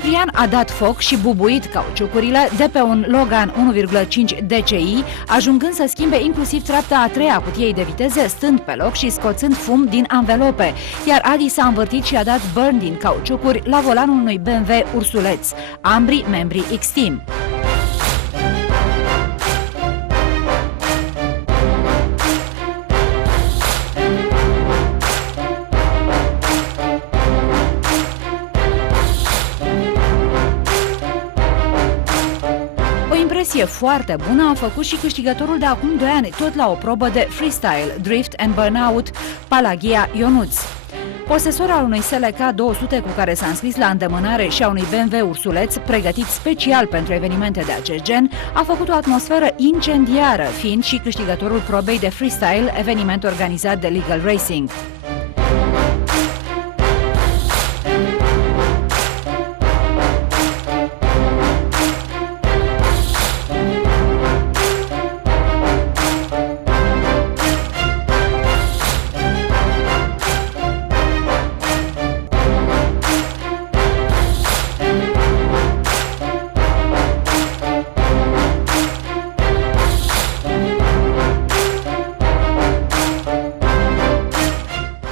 Ciprian a dat foc și bubuit cauciucurile de pe un Logan 1,5 DCi, ajungând să schimbe inclusiv treapta a treia cutiei de viteze, stând pe loc și scoțând fum din anvelope, iar Adi s-a învârtit și a dat burn din cauciucuri la volanul unui BMW Ursuleț, ambrii membrii X-Team. O impresie foarte bună a făcut și câștigătorul de acum 2 ani, tot la o probă de freestyle, drift and burnout, Palagia Ionuț. Posesor al unui SLK 200 cu care s-a înscris la îndemânare și a unui BMW Ursuleț pregătit special pentru evenimente de acest gen, a făcut o atmosferă incendiară, fiind și câștigătorul probei de freestyle, eveniment organizat de Legal Racing.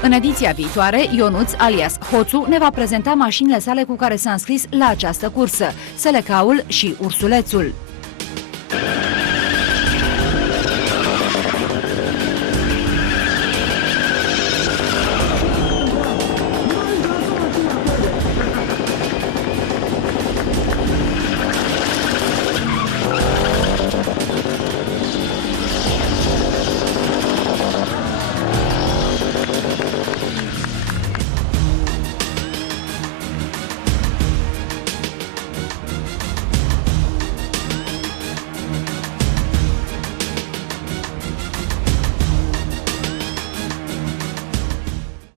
În ediția viitoare, Ionuț, alias Hoțu, ne va prezenta mașinile sale cu care s-a înscris la această cursă, SLK-ul și Ursulețul.